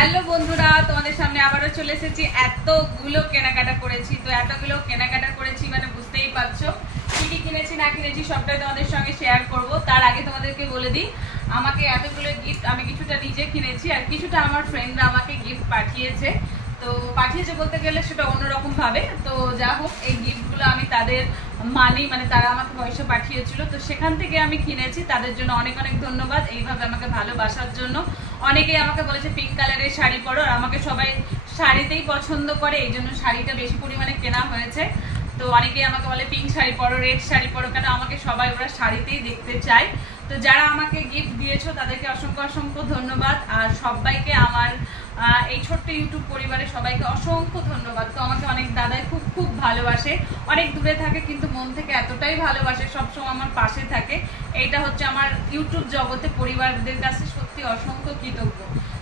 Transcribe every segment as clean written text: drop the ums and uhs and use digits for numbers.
Hello বন্ধুরা, তোমাদের সামনে আবারও চলে এসেছি। এতগুলো কেনাকাটা করেছি, তো এতগুলো কেনাকাটা করেছি মানে বুঝতেই পারছো কি কি কিনেছি না কিনেছি সবটাই তোমাদের সঙ্গে শেয়ার করব। তার আগে তোমাদেরকে বলে দিই, আমাকে এতগুলো গিফট আমি কিছুটা নিজে কিনেছি আর কিছুটা আমার ফ্রেন্ডরা আমাকে গিফট পাঠিয়েছে। তো পাঠিয়েছে বলতে গেলে সেটা অন্যরকম ভাবে। তো যা হোক, এই গিফটগুলো আমি তাদের মানে তারা আমাকে পয়সা পাঠিয়েছিল, তো সেখান থেকে আমি কিনেছি। তাদের জন্য অনেক অনেক ধন্যবাদ এইভাবে আমাকে ভালোবাসার জন্য। অনেকেই আমাকে বলেছে পিঙ্ক কালারের শাড়ি পরো, আর আমাকে সবাই শাড়িতেই পছন্দ করে, এই জন্য শাড়িটা বেশি পরিমাণে কেনা হয়েছে। তো অনেকেই আমাকে বলে পিঙ্ক শাড়ি পরো, রেড শাড়ি পরো, কেন আমাকে সবাই ওরা শাড়িতেই দেখতে চায়। তো যারা আমাকে গিফট দিয়েছো তাদেরকে অসংখ্য অসংখ্য ধন্যবাদ। আর সবাইকে আমার এই ছোট্ট ইউটিউব পরিবারে সবাইকে অসংখ্য ধন্যবাদ। তো আমাকে অনেক দাদাই খুব খুব ভালোবাসে, অনেক দূরে থাকে কিন্তু মন থেকে এতটাই ভালোবাসে, সবসময় আমার পাশে থাকে। এইটা হচ্ছে আমার ইউটিউব জগতে পরিবারদের কাছে সত্যি অসংখ্য কৃতজ্ঞ।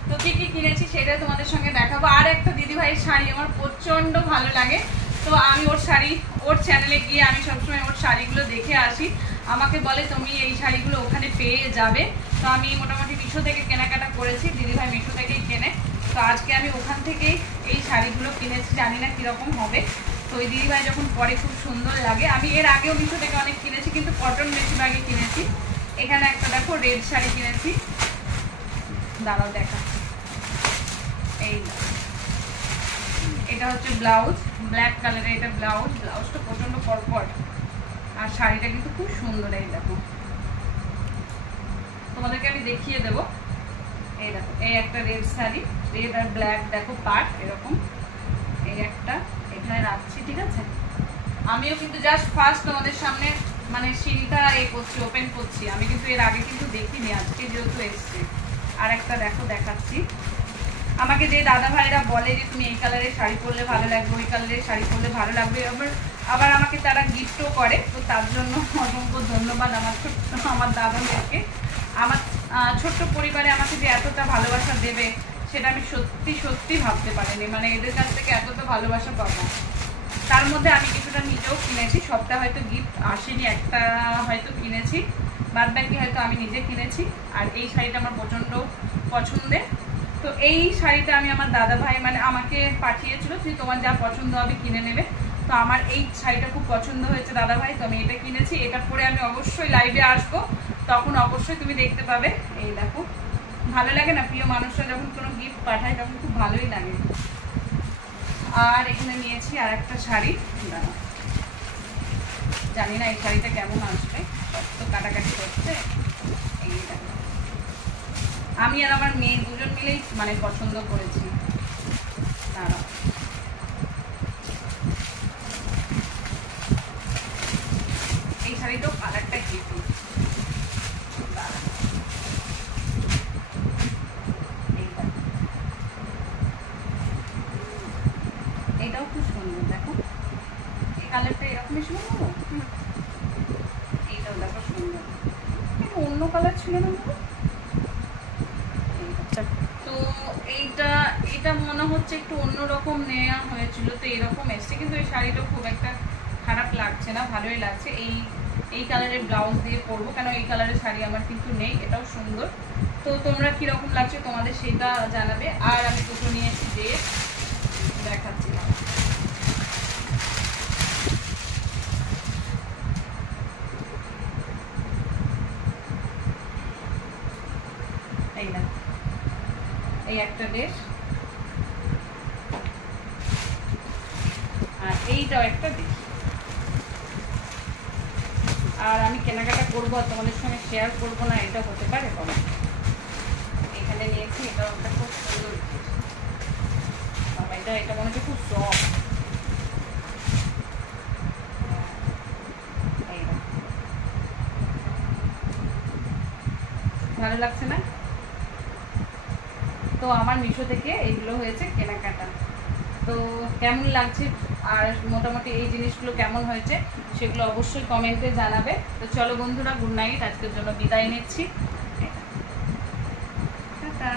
তো কি কি কিনেছি সেটা তোমাদের সঙ্গে দেখাবো। আর একটা দিদিভাইয়ের শাড়ি আমার প্রচন্ড ভালো লাগে, তো আমি ওর চ্যানেলে গিয়ে আমি সবসময় ওর শাড়িগুলো দেখে আসি। আমাকে বলে তুমি এই শাড়িগুলো ওখানে পেয়ে যাবে। তো আমি মোটামুটি মিশো থেকে কেনাকাটা করেছি, দিদিভাই মিশো থেকেই কেনে। তো আজকে আমি ওখান থেকেই এই শাড়িগুলো কিনেছি, জানি না কিরকম হবে। তো ওই দিদিভাই যখন পরে খুব সুন্দর লাগে। আমি এর আগেও মিশো থেকে অনেক কিনেছি, কিন্তু কটন বেশিরভাগই কিনেছি। এখানে একটা দেখো রেড শাড়ি কিনেছি, দাঁড়াও দেখাচ্ছি। এই এটা হচ্ছে ব্লাউজ, ব্ল্যাক কালারের এটা ব্লাউজটা প্রচন্ড পরপর, আর শাড়িটা কিন্তু খুব সুন্দর। এই দেখো, তোমাদেরকে আমি দেখিয়ে দেবো। এই দেখো, এই একটা রেড শাড়ি, রেড আর ব্ল্যাক দেখো পার্ট এরকম। এই একটা এখানে রাখছি, ঠিক আছে। আমিও কিন্তু জাস্ট ফার্স্ট তোমাদের সামনে মানে সিলটা ওপেন করছি। আমি কিন্তু এর আগে কিন্তু দেখিনি, আজকে যেহেতু এসছি। আর একটা দেখো দেখাচ্ছি। আমাকে যে দাদা ভাইরা বলে যে তুমি এই কালারের শাড়ি পরলে ভালো লাগবে, ওই কালারের শাড়ি পরলে ভালো লাগবে, আবার আমাকে তারা গিফটও করে। তো তার জন্য অসংখ্য ধন্যবাদ আমার দাদাদেরকে। আমার ছোট্ট পরিবারে আমাকে যে এতটা ভালোবাসা দেবে সেটা আমি সত্যি সত্যি ভাবতে পারিনি, মানে এদের কাছ থেকে এতটা ভালোবাসা পাবো। তার মধ্যে আমি কিছুটা নিজেও কিনেছি, সবটা হয়তো গিফট আসেনি, একটা হয়তো কিনেছি, বাদ বাকি হয়তো আমি নিজে কিনেছি। আর এই শাড়িটা আমার প্রচণ্ড পছন্দের। তো এই শাড়িটা আমি আমার দাদা ভাই মানে আমাকে পাঠিয়েছিল, তুই তোমার যা পছন্দ হবে কিনে নেবে। তো আমার এই শাড়িটা খুব পছন্দ হয়েছে দাদা ভাই, তো আমি এটা কিনেছি। এটা পরে আমি অবশ্যই লাইভে আসবো, তখন অবশ্যই তুমি দেখতে পাবে। এই দেখো, ভালো লাগে না প্রিয় মানুষরা যখন কোনো গিফট পাঠায় তখন খুব ভালোই লাগে। আর এখানে নিয়েছি আর একটা শাড়ি, জানি না এই শাড়িটা কেমন আসবে, সব তো কাটাকাটি করছে। এই দেখো, আমি আর আমার মেয়ে দুজন মিলেই মানে পছন্দ করেছি। দাঁড়াও, এই শাড়িটাও কালারটা হেভি। এইটাও খুব সুন্দর, দেখো এই কালারটা এরকমই সুন্দর। এইটাও দেখো সুন্দর, একটু অন্য কালার ছিল না? তো এইটা মনে হচ্ছে একটু অন্যরকম নেওয়া হয়েছিল, তো এরকম এসছে। কিন্তু এই শাড়িটা খুব একটা খারাপ লাগছে না, ভালোই লাগছে। এই কালারের ব্লাউজ দিয়ে পরবো, কেন এই কালারের শাড়ি আমার কিন্তু নেই। এটাও সুন্দর। তো তোমরা কিরকম লাগছে তোমাদের সেটা জানাবে। আর আমি দুটো নিয়েছি, যে দেখাচ্ছি এই না, এই একটা ড্রেস, আর এইটাও একটা ড্রেস। আর আমি কেনাকাটা করবো আর তোমাদের সঙ্গে শেয়ার করবো না, এটা হতে পারে? বলো। এখানে নিয়েছি, এটাও একটা খুব সুন্দর, এটা মনে হচ্ছে খুব সফট। ভালো লাগছে না? তো আমার মিশো থেকে এইগুলো হয়েছে কেনাকাটা। তো কেমন লাগছে আর মোটামুটি এই জিনিসগুলো কেমন হয়েছে সেগুলো অবশ্যই কমেন্টে জানাবে। তো চলো বন্ধুরা, গুড নাইট, আজকের জন্য বিদায় নিচ্ছি। টাটা।